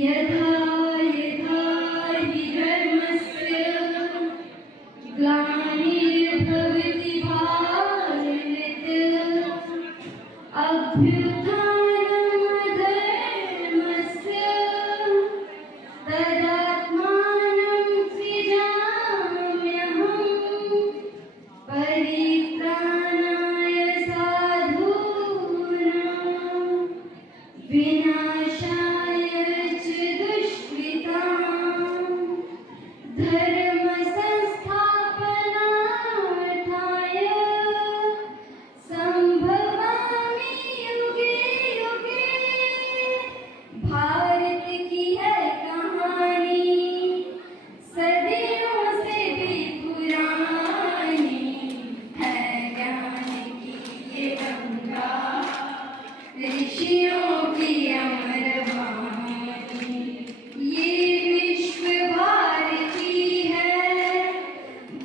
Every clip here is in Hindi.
यथा यथा हि धर्मस्य ग्लानिर्भवति भारत अभ्युत्थानमधर्मस्य तदात्मानं सृजाम्यहम् परित्राणाय साधूनां विनाशाय च दुष्कृतां धर्म संस्थापनार्थाय संभवामि युगे युगे। भारत की है कहानी सदियों से भी पुरानी है, ज्ञान की ये गंगा ऋषियों की अमर वाणी। ये विश्व भारती है,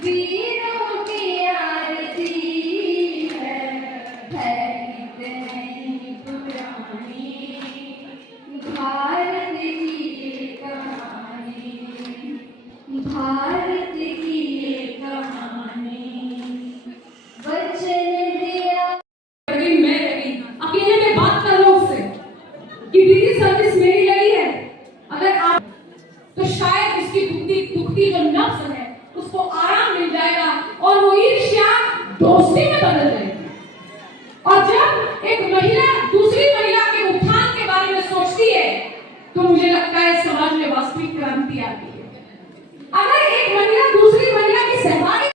वीरों की आरती है, भयभीत नहीं पुरानी भारत की ये कहानी, भारत की ये कहानी। वचन दिया मैं लगी अकेले में बात कर लो उससे कि दीदी सर्विस मेरी लगी है। अगर आप तो शायद उसकी दुखती जो नफ्स है उसको आराम मिल जाएगा और वो ईर्ष्या दोस्ती में बदल जाएगी। और जब एक महिला दूसरी महिला के उत्थान के बारे में सोचती है तो मुझे लगता है समाज में वास्तविक क्रांति आती है। अगर एक महिला दूसरी महिला की सहभागी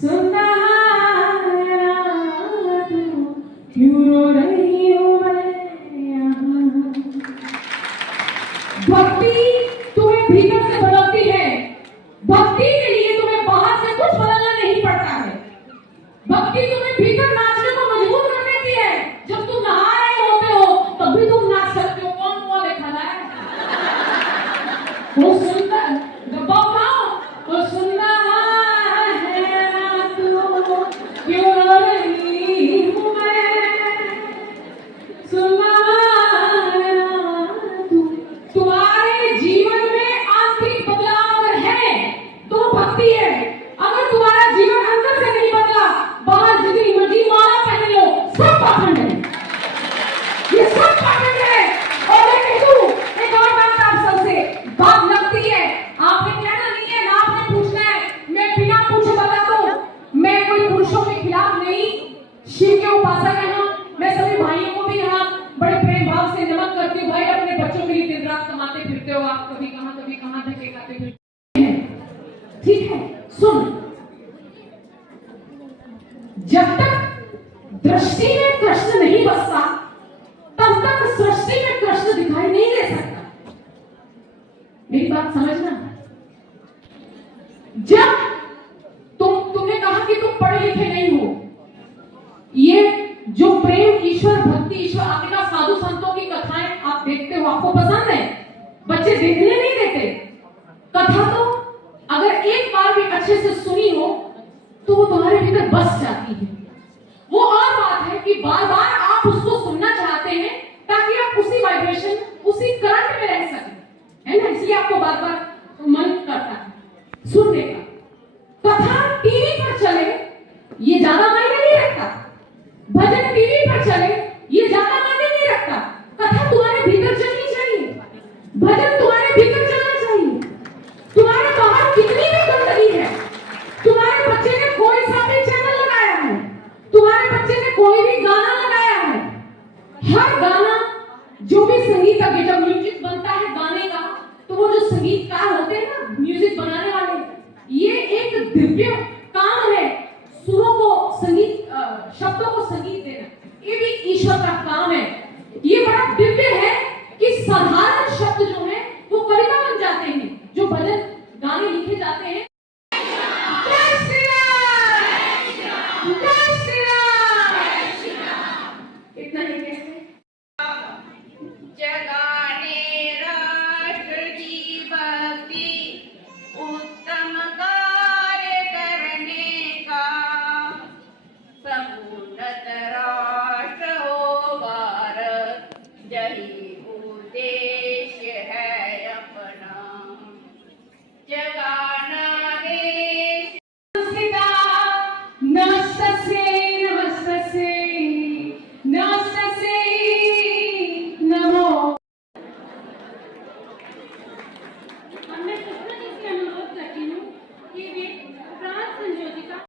सुनना क्यों रो रही हूँ मैं यहाँ। भक्ति तुम्हें भीतर से बदलती है। भक्ति के लिए तुम्हें बाहर से कुछ बदलना नहीं पड़ता है। भक्ति तुम्हें भीतर नाचने को मजबूर कर देती है। जब तुम नहा रहे होते हो तब भी तुम नाच सकते हो। कौन कुआं देखा है? वो सुंदर डब्बा उठाओ, वो सुंदर है ना तू क्यों रो रही हूँ मैं। तुम्हारे जीवन में आंतरिक बदलाव अगर है तो भक्ति है। अगर तुम्हारा जीवन अंदर से नहीं बदला, बाहर जितनी मर्जी माला पहन लो, सब पाखंड है। ये सब पाखंड है। और मैं कहूँ एक और बात आप सबसे बात लगती है, आपने कहना नहीं है ना, आपने पूछना है। मैं बिना पूछे बता दूं, मैं कोई पुरुषों के खिलाफ नहीं, शिव के उपासक है हम। मैं सभी भाइयों को भी यहाँ बड़े प्रेम भाव से नमन करती हूँ। भाई अपने बच्चों के लिए दिन रात कमाते फिरते हो आप, कभी कहाँ धक्के खाते फिरते हैं। ठीक है, सुन, जब तक दृष्टि में कृष्ण नहीं बसता तब तक सृष्टि में कृष्ण दिखाई नहीं दे सकता। मेरी बात समझना। जब तुमने कहा कि तुम पढ़े लिखे नहीं हो, ये जो प्रेम ईश्वर भक्ति ईश्वर आपका साधु संतों की कथाएं आप देखते हो, आपको पसंद है। बच्चे देखने नहीं देते कथा, तो अगर एक बार भी अच्छे से सुनी हो तो वो तुम्हारे भीतर बस जाती है। वो और बात है कि बार बार आप उसको सुनना चाहते हैं ताकि आप उसी वाइब्रेशन उसी करंट में रह सकें, है ना। इसलिए आपको बार बार मन करता है सुनने का। कथा टीवी पर चले ये ज्यादा मायने नहीं रखता, भजन टीवी पर चले ये ज्यादा मायने नहीं रखता। कथा तुम्हारे भीतर चलनी चाहिए, भजन तुम्हारे भीतर चलना चाहिए। तुम्हारे बाहर कितनी भी गंदगी है, तुम्हारे बच्चे ने कोई सा भी चैनल लगाया है, तुम्हारे बच्चे ने कोई भी गाना लगाया है, हर गाना जो भी संगीत का जब म्यूजिक बनता है गाने का, तो वो जो संगीतकार